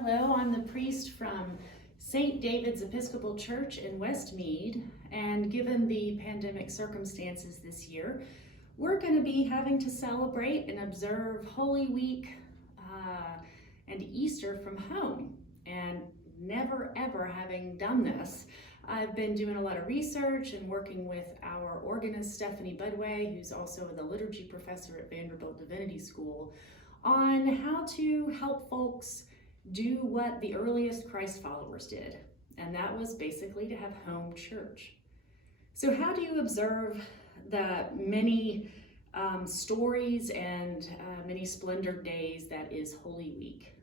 Hello, I'm the priest from St. David's Episcopal Church in Westmead, and given the pandemic circumstances this year, we're going to be having to celebrate and observe Holy Week and Easter from home. And never ever having done this, I've been doing a lot of research and working with our organist Stephanie Budway, who's also the liturgy professor at Vanderbilt Divinity School, on how to help folks do what the earliest Christ followers did, and that was basically to have home church. So how do you observe the many stories and many splendored days that is Holy Week?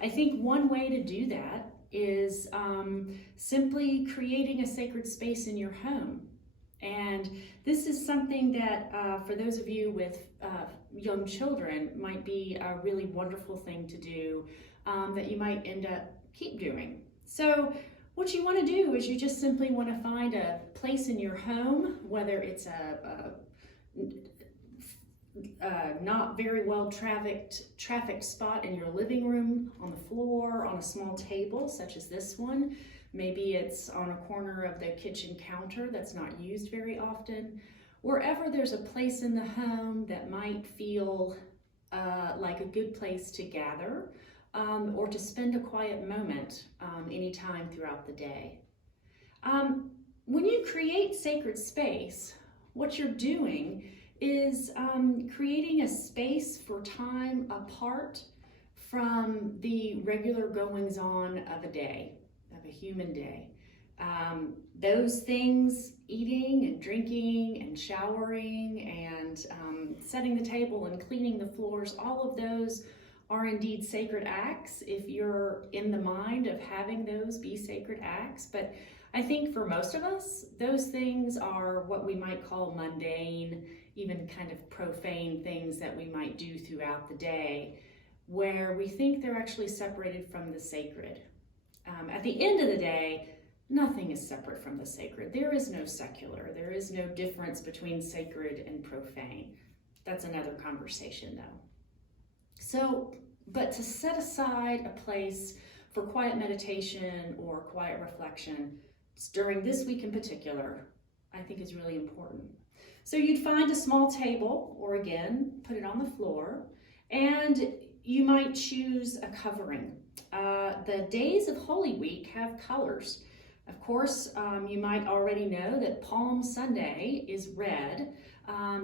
I think one way to do that is simply creating a sacred space in your home. And this is something that for those of you with young children might be a really wonderful thing to do that you might end up keep doing. So what you want to do is you just simply want to find a place in your home, whether it's a not very well trafficked spot in your living room, on the floor, on a small table such as this one. Maybe it's on a corner of the kitchen counter that's not used very often. Wherever there's a place in the home that might feel like a good place to gather or to spend a quiet moment anytime throughout the day. When you create sacred space, what you're doing is creating a space for time apart from the regular goings-on of a day, of a human day. Those things, eating and drinking and showering and setting the table and cleaning the floors, all of those are indeed sacred acts if you're in the mind of having those be sacred acts. But I think for most of us, those things are what we might call mundane, even kind of profane things that we might do throughout the day, where we think they're actually separated from the sacred. At the end of the day, nothing is separate from the sacred. There is no secular. There is no difference between sacred and profane. That's another conversation, though. So, but to set aside a place for quiet meditation or quiet reflection during this week in particular, I think is really important. So you'd find a small table, or again, put it on the floor, and you might choose a covering. The days of Holy Week have colors. Of course, you might already know that Palm Sunday is red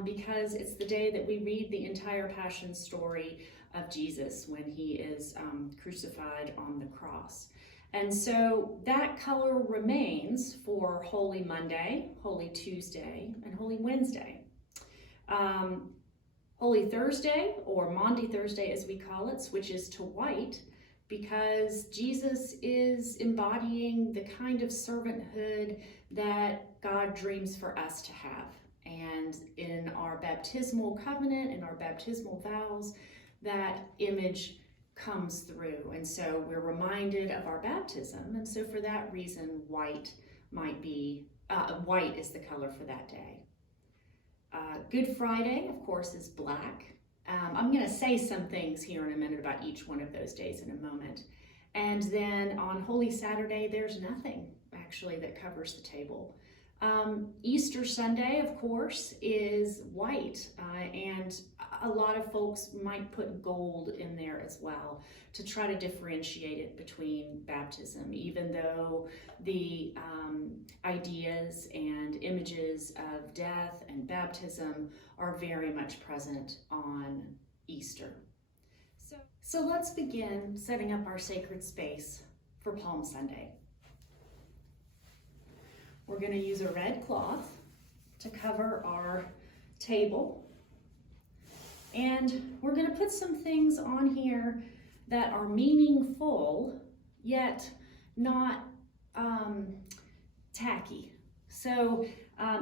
because it's the day that we read the entire Passion story of Jesus when he is crucified on the cross. And so that color remains for Holy Monday, Holy Tuesday, and Holy Wednesday. Holy Thursday, or Maundy Thursday as we call it, switches to white because Jesus is embodying the kind of servanthood that God dreams for us to have. And in our baptismal covenant, in our baptismal vows, that image comes through. And so we're reminded of our baptism. And so for that reason, white might be, white is the color for that day. Good Friday, of course, is black. I'm going to say some things here in a minute about each one of those days in a moment. And then on Holy Saturday, there's nothing actually that covers the table. Easter Sunday, of course, is white, and a lot of folks might put gold in there as well to try to differentiate it between baptism, even though the ideas and images of death and baptism are very much present on Easter. So let's begin setting up our sacred space for Palm Sunday. We're going to use a red cloth to cover our table. And we're going to put some things on here that are meaningful, yet not tacky. So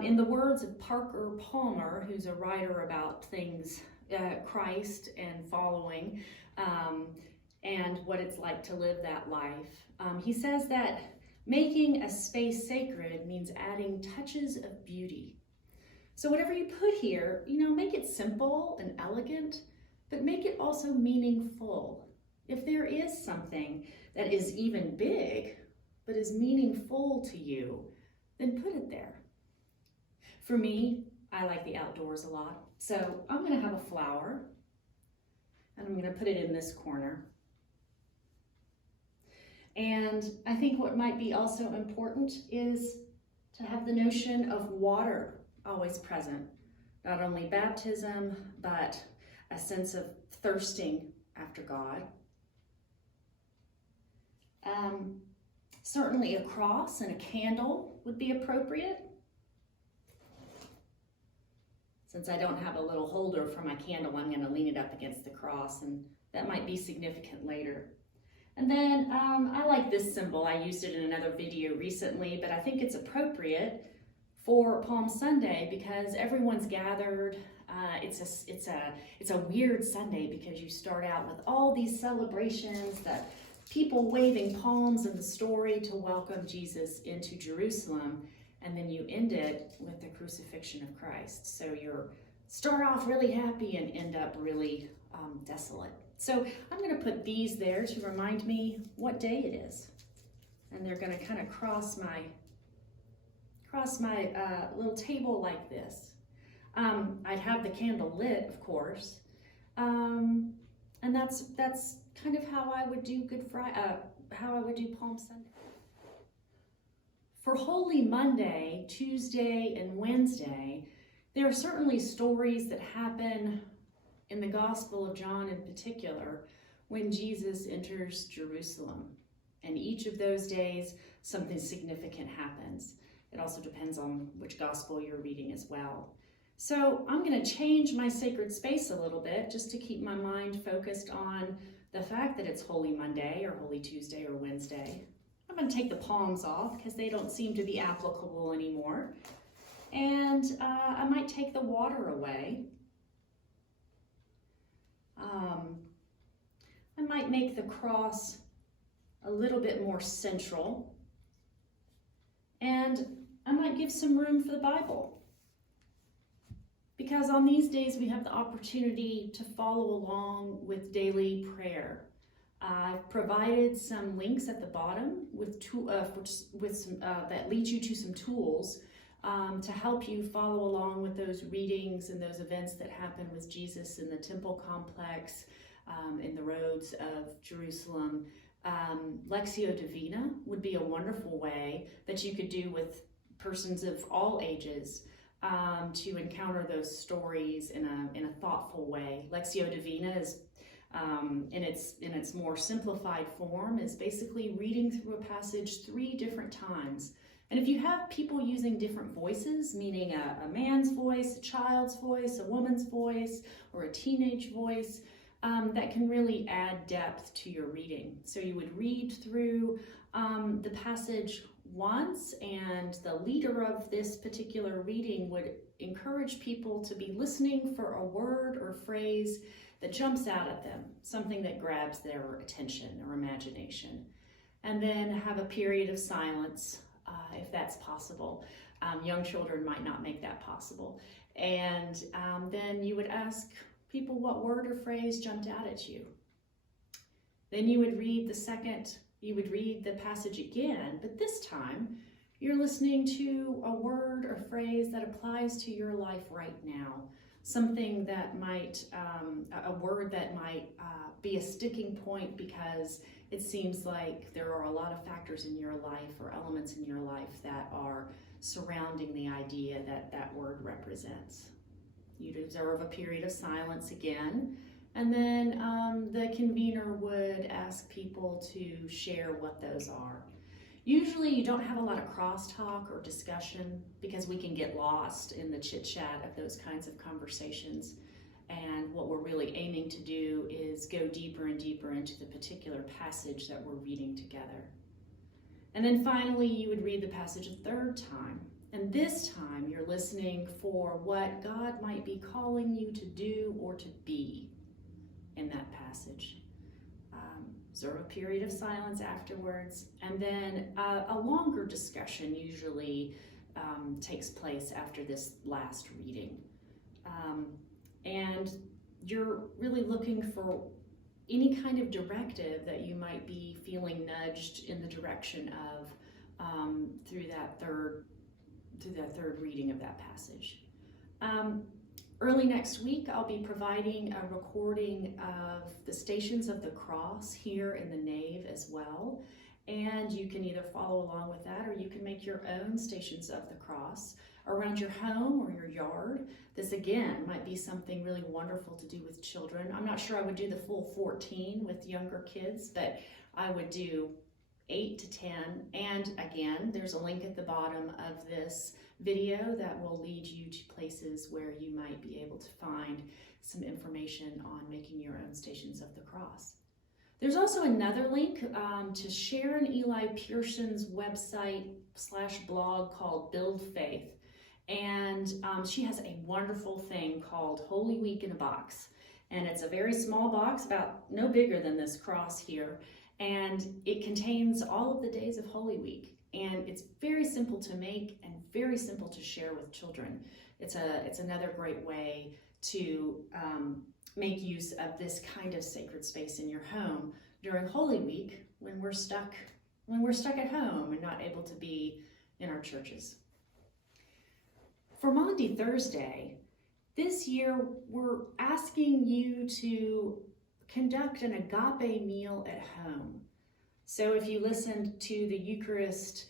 in the words of Parker Palmer, who's a writer about things, Christ and following, and what it's like to live that life, he says that making a space sacred means adding touches of beauty. So whatever you put here, make it simple and elegant, but make it also meaningful. If there is something that is even big, but is meaningful to you, then put it there. For me, I like the outdoors a lot. So I'm going to have a flower, and I'm going to put it in this corner. And I think what might be also important is to have the notion of water always present. Not only baptism, but a sense of thirsting after God. Certainly a cross and a candle would be appropriate. Since I don't have a little holder for my candle, I'm going to lean it up against the cross, and that might be significant later. And then I like this symbol. I used it in another video recently, but I think it's appropriate for Palm Sunday because everyone's gathered. It's a weird Sunday because you start out with all these celebrations, that people waving palms in the story to welcome Jesus into Jerusalem, and then you end it with the crucifixion of Christ. So you start off really happy and end up really desolate. So I'm going to put these there to remind me what day it is. And they're going to kind of cross my little table like this. I'd have the candle lit, of course. And that's kind of how I would do how I would do Palm Sunday. For Holy Monday, Tuesday, and Wednesday, there are certainly stories that happen in the Gospel of John in particular when Jesus enters Jerusalem. And each of those days, something significant happens. It also depends on which Gospel you're reading as well. So I'm going to change my sacred space a little bit just to keep my mind focused on the fact that it's Holy Monday or Holy Tuesday or Wednesday. I'm going to take the palms off because they don't seem to be applicable anymore. And I might take the water away. I might make the cross a little bit more central. And I might give some room for the Bible. Because on these days we have the opportunity to follow along with daily prayer. I've provided some links at the bottom that lead you to some tools to help you follow along with those readings and those events that happen with Jesus in the temple complex, in the roads of Jerusalem. Lectio Divina would be a wonderful way that you could do with persons of all ages to encounter those stories in a thoughtful way. Lectio Divina is in its more simplified form is basically reading through a passage 3 different times. And if you have people using different voices, meaning a man's voice, a child's voice, a woman's voice, or a teenage voice, that can really add depth to your reading. So you would read through the passage once, and the leader of this particular reading would encourage people to be listening for a word or phrase that jumps out at them, something that grabs their attention or imagination. And then have a period of silence, if that's possible. Young children might not make that possible. And then you would ask people what word or phrase jumped out at you. Then you would read the passage again, but this time you're listening to a word or phrase that applies to your life right now. Something that might, a word that might be a sticking point because it seems like there are a lot of factors in your life or elements in your life that are surrounding the idea that that word represents. You'd observe a period of silence again, and then the convener would ask people to share what those are. Usually you don't have a lot of crosstalk or discussion because we can get lost in the chit-chat of those kinds of conversations. And what we're really aiming to do is go deeper and deeper into the particular passage that we're reading together. And then finally, you would read the passage a 3rd time. And this time you're listening for what God might be calling you to do or to be in that passage. Observe a period of silence afterwards, and then a longer discussion usually takes place after this last reading. And you're really looking for any kind of directive that you might be feeling nudged in the direction of through that third reading of that passage. Early next week, I'll be providing a recording of the Stations of the Cross here in the nave as well. And you can either follow along with that, or you can make your own Stations of the Cross around your home or your yard. This, again, might be something really wonderful to do with children. I'm not sure I would do the full 14 with younger kids, but I would do 8 to 10. And again, there's a link at the bottom of this video that will lead you to places where you might be able to find some information on making your own Stations of the Cross. There's also another link to Sharon Eli Pearson's website / blog called Build Faith. And she has a wonderful thing called Holy Week in a Box. And it's a very small box, about no bigger than this cross here. And it contains all of the days of Holy Week. And it's very simple to make and very simple to share with children. It's another great way to make use of this kind of sacred space in your home during Holy Week when we're stuck at home and not able to be in our churches. For Maundy Thursday, this year we're asking you to conduct an agape meal at home. So if you listened to the Eucharist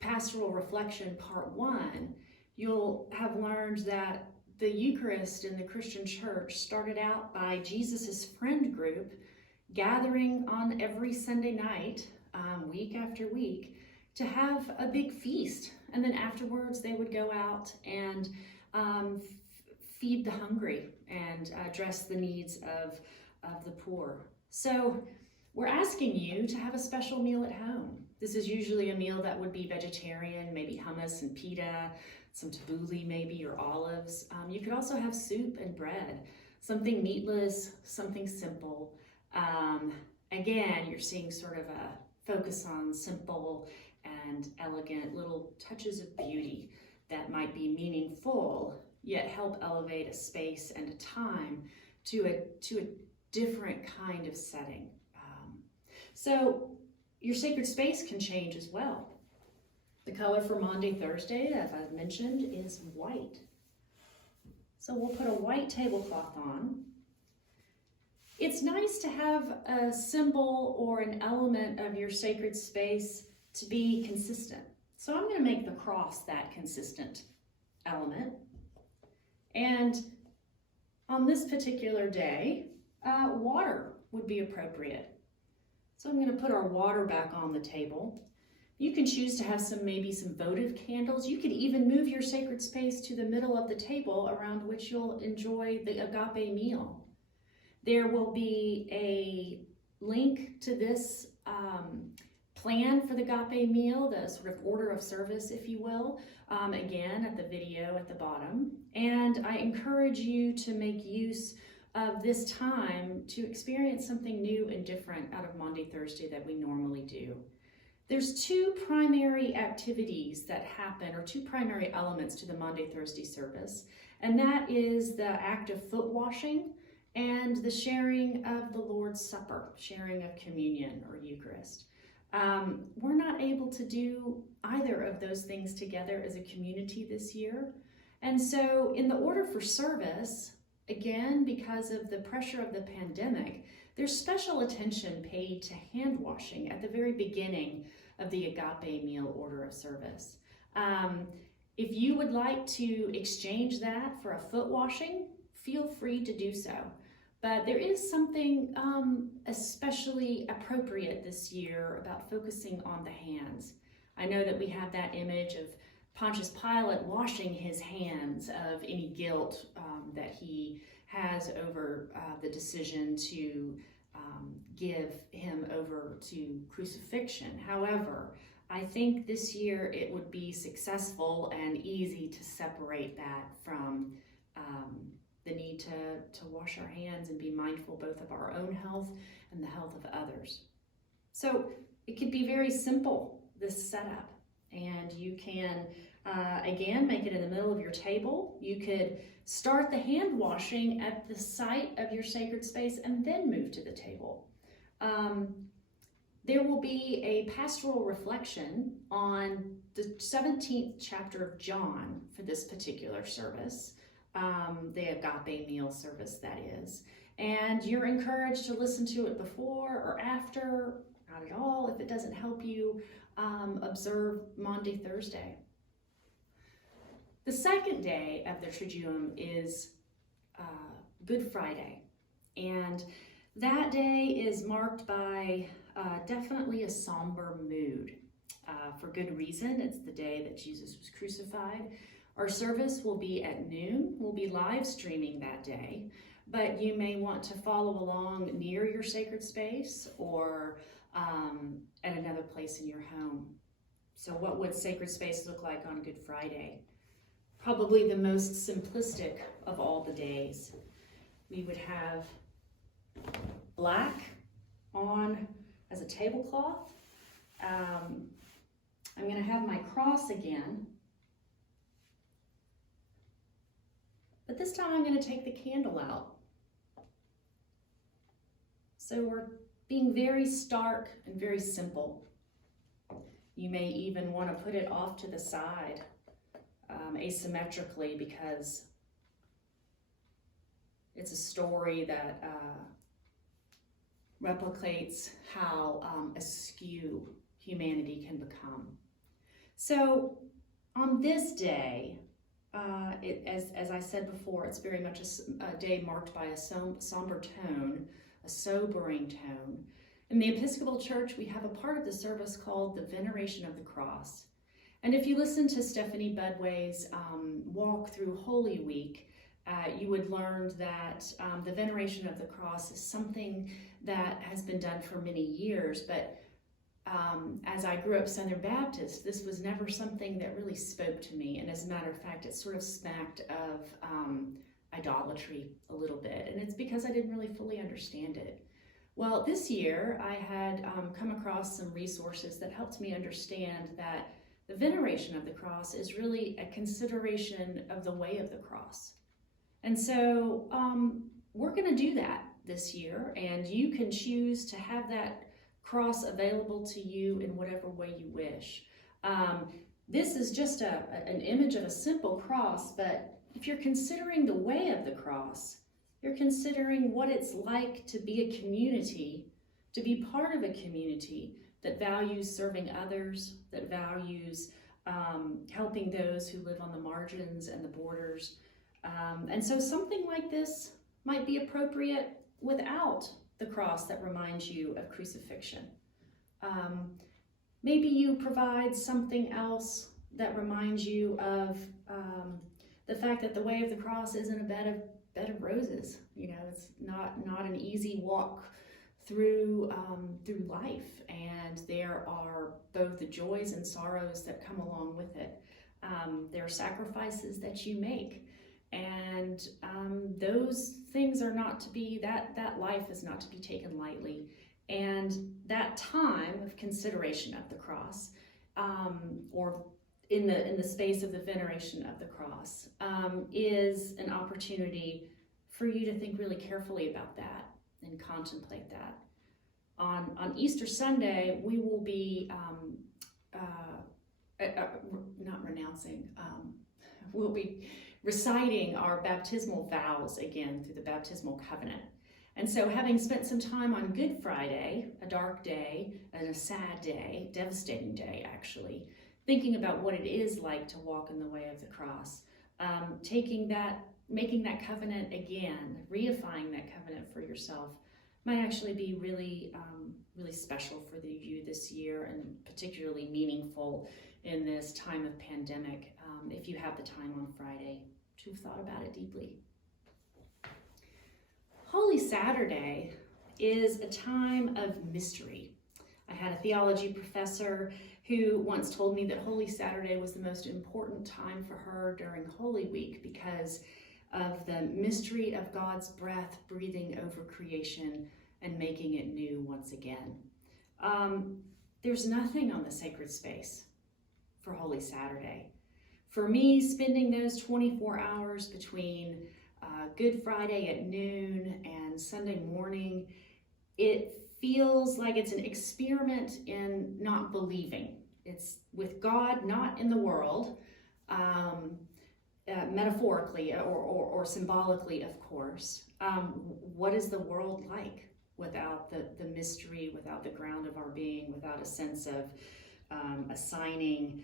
Pastoral Reflection Part 1, you'll have learned that the Eucharist in the Christian church started out by Jesus's friend group gathering on every Sunday night, week after week, to have a big feast. And then afterwards they would go out and feed the hungry and address the needs of the poor. So we're asking you to have a special meal at home. This is usually a meal that would be vegetarian, maybe hummus and pita, some tabbouleh maybe, or olives. You could also have soup and bread, something meatless, something simple. Again, you're seeing sort of a focus on simple and elegant little touches of beauty that might be meaningful, yet help elevate a space and a time to a different kind of setting. So your sacred space can change as well. The color for Maundy Thursday, as I've mentioned, is white. So we'll put a white tablecloth on. It's nice to have a symbol or an element of your sacred space to be consistent. So I'm going to make the cross that consistent element. And on this particular day, water would be appropriate. So I'm going to put our water back on the table. You can choose to have maybe some votive candles. You could even move your sacred space to the middle of the table around which you'll enjoy the agape meal. There will be a link to this plan for the agape meal, the sort of order of service, if you will, again at the video at the bottom. And I encourage you to make use of this time to experience something new and different out of Maundy Thursday that we normally do. There's two primary activities that happen, or two primary elements to the Maundy Thursday service, and that is the act of foot washing and the sharing of the Lord's Supper, sharing of communion or Eucharist. We're not able to do either of those things together as a community this year. And so in the order for service, again, because of the pressure of the pandemic, there's special attention paid to hand washing at the very beginning of the agape meal order of service. If you would like to exchange that for a foot washing, feel free to do so. But there is something especially appropriate this year about focusing on the hands. I know that we have that image of Pontius Pilate washing his hands of any guilt that he has over the decision to give him over to crucifixion. However, I think this year it would be successful and easy to separate that from the need to wash our hands and be mindful both of our own health and the health of others. So it could be very simple, this setup, and you can Again, make it in the middle of your table. You could start the hand washing at the site of your sacred space and then move to the table. There will be a pastoral reflection on the 17th chapter of John for this particular service, the Agape meal service, that is. And you're encouraged to listen to it before or after, not at all. If it doesn't help you, observe Maundy Thursday. The second day of the Triduum is Good Friday, and that day is marked by definitely a somber mood. For good reason. It's the day that Jesus was crucified. Our service will be at noon. We'll be live streaming that day, but you may want to follow along near your sacred space or at another place in your home. So what would sacred space look like on Good Friday? Probably the most simplistic of all the days. We would have black on as a tablecloth. I'm going to have my cross again, but this time I'm going to take the candle out. So we're being very stark and very simple. You may even want to put it off to the side asymmetrically, because it's a story that replicates how askew humanity can become. So on this day, as I said before, it's very much a day marked by a somber tone, a sobering tone. In the Episcopal Church, we have a part of the service called the Veneration of the Cross. And if you listen to Stephanie Budway's walk through Holy Week, you would learn that the Veneration of the Cross is something that has been done for many years, but as I grew up Southern Baptist, this was never something that really spoke to me. And as a matter of fact, it sort of smacked of idolatry a little bit. And it's because I didn't really fully understand it. Well, this year I had come across some resources that helped me understand that the veneration of the cross is really a consideration of the way of the cross. And so we're going to do that this year, and you can choose to have that cross available to you in whatever way you wish. This is just an image of a simple cross, but if you're considering the way of the cross, you're considering what it's like to be a community, to be part of a community that values serving others, that values helping those who live on the margins and the borders. And so something like this might be appropriate without the cross that reminds you of crucifixion. Maybe you provide something else that reminds you of the fact that the way of the cross isn't a bed of roses. You know, it's not an easy walk through life, and there are both the joys and sorrows that come along with it. There are sacrifices that you make, and those things are not to be, that life is not to be taken lightly. And that time of consideration of the cross, or in the space of the veneration of the cross, is an opportunity for you to think really carefully about that and contemplate that. On Easter Sunday, we will be not renouncing, we'll be reciting our baptismal vows again through the baptismal covenant. And so, having spent some time on Good Friday, a dark day and a sad day, devastating day actually, thinking about what it is like to walk in the way of the cross, making that covenant again, reifying that covenant for yourself, might actually be really, really special for you this year, and particularly meaningful in this time of pandemic, if you have the time on Friday to have thought about it deeply. Holy Saturday is a time of mystery. I had a theology professor who once told me that Holy Saturday was the most important time for her during Holy Week because of the mystery of God's breath breathing over creation and making it new once again. There's nothing on the sacred space for Holy Saturday. For me, spending those 24 hours between Good Friday at noon and Sunday morning, it feels like it's an experiment in not believing. It's with God, not in the world, metaphorically or symbolically, of course. What is the world like without the mystery, without the ground of our being, without a sense of assigning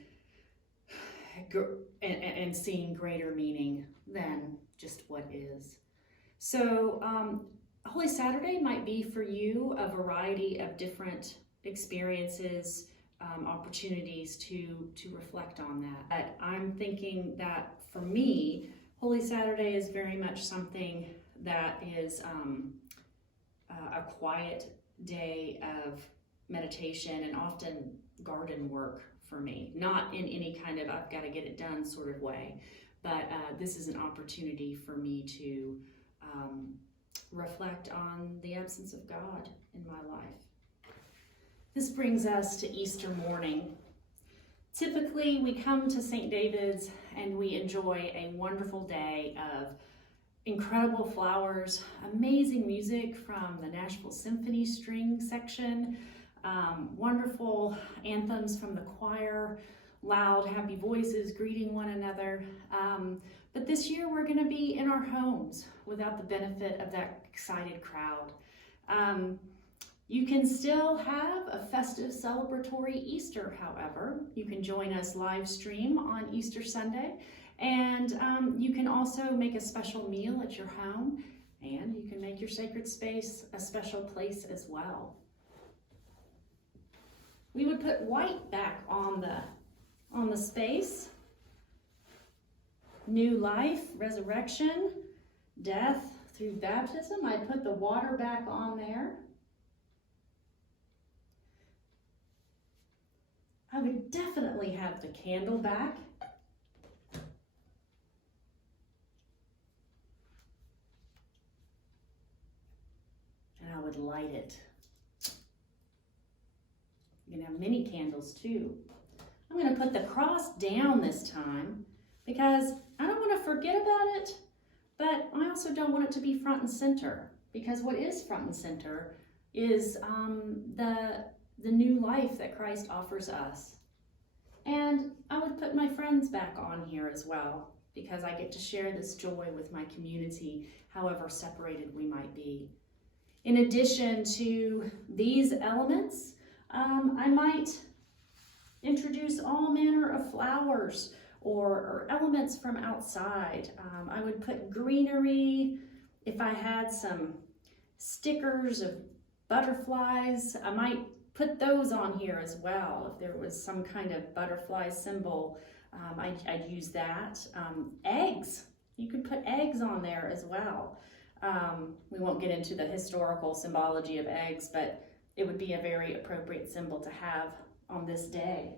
and seeing greater meaning than just what is? So Holy Saturday might be for you a variety of different experiences, opportunities to reflect on that. But I'm thinking that for me, Holy Saturday is very much something that is a quiet day of meditation and often garden work for me. Not in any kind of I've got to get it done sort of way, but this is an opportunity for me to reflect on the absence of God in my life. This brings us to Easter morning. Typically, we come to St. David's and we enjoy a wonderful day of incredible flowers, amazing music from the Nashville Symphony string section, wonderful anthems from the choir, loud, happy voices greeting one another. But this year we're going to be in our homes without the benefit of that excited crowd. You can still have a festive celebratory Easter, however. You can join us live stream on Easter Sunday, and you can also make a special meal at your home, and you can make your sacred space a special place as well. We would put white back on the space. New life, resurrection, death through baptism. I'd put the water back on there. I would definitely have the candle back. And I would light it. You can have many candles too. I'm going to put the cross down this time because I don't want to forget about it, but I also don't want it to be front and center, because what is front and center is the new life that Christ offers us. And I would put my friends back on here as well, because I get to share this joy with my community, however separated we might be. In addition to these elements, I might introduce all manner of flowers or elements from outside. I would put greenery. If I had some stickers of butterflies, I might put those on here as well. If there was some kind of butterfly symbol, I'd use that. Eggs, you could put eggs on there as well. We won't get into the historical symbology of eggs, but it would be a very appropriate symbol to have on this day.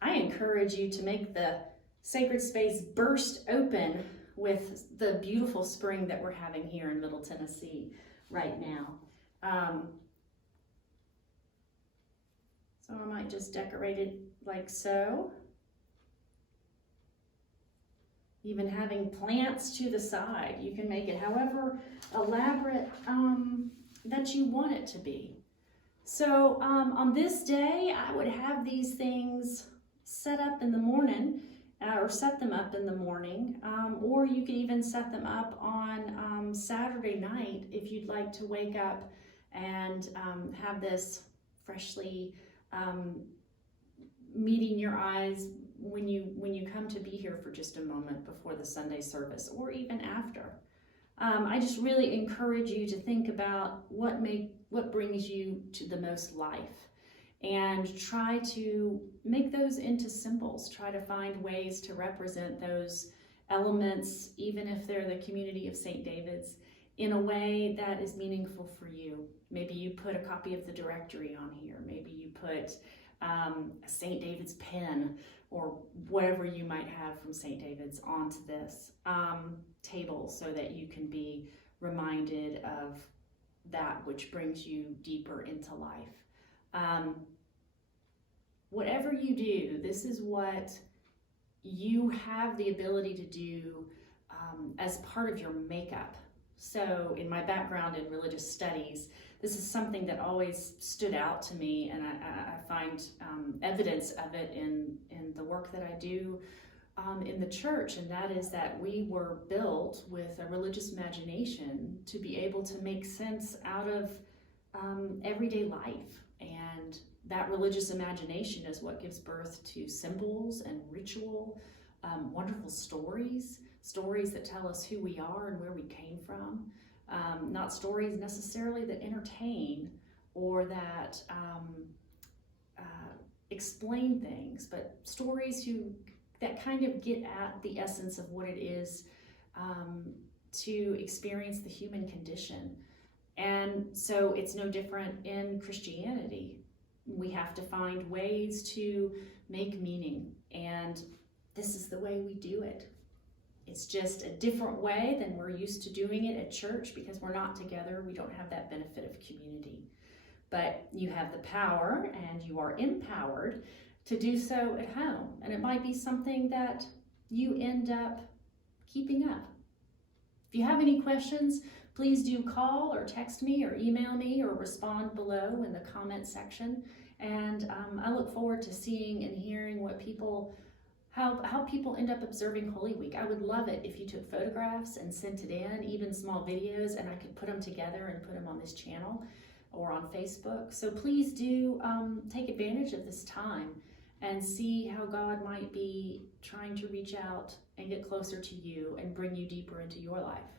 I encourage you to make the sacred space burst open with the beautiful spring that we're having here in Middle Tennessee right now. So I might just decorate it like so. Even having plants to the side. You can make it however elaborate that you want it to be. So on this day, I would have these things set up in the morning, or set them up in the morning, or you could even set them up on Saturday night if you'd like to wake up and have this freshly meeting your eyes when you come to be here for just a moment before the Sunday service, or even after. I just really encourage you to think about what brings you to the most life, and try to make those into symbols. Try to find ways to represent those elements, even if they're the community of St. David's, in a way that is meaningful for you. Maybe you put a copy of the directory on here. Maybe you put a St. David's pen, or whatever you might have from St. David's onto this table, so that you can be reminded of that which brings you deeper into life. Whatever you do, this is what you have the ability to do as part of your makeup. So in my background in religious studies, this is something that always stood out to me, and I find evidence of it in the work that I do in the church, and that is that we were built with a religious imagination to be able to make sense out of everyday life. And that religious imagination is what gives birth to symbols and ritual, wonderful stories that tell us who we are and where we came from. Not stories necessarily that entertain or that explain things, but stories that kind of get at the essence of what it is to experience the human condition. And so it's no different in Christianity. We have to find ways to make meaning, and this is the way we do it. It's just a different way than we're used to doing it at church because we're not together. We don't have that benefit of community. But you have the power and you are empowered to do so at home. And it might be something that you end up keeping up. If you have any questions, please do call or text me or email me or respond below in the comment section. And I look forward to seeing and hearing what how people end up observing Holy Week. I would love it if you took photographs and sent it in, even small videos, and I could put them together and put them on this channel or on Facebook. So please do take advantage of this time and see how God might be trying to reach out and get closer to you and bring you deeper into your life.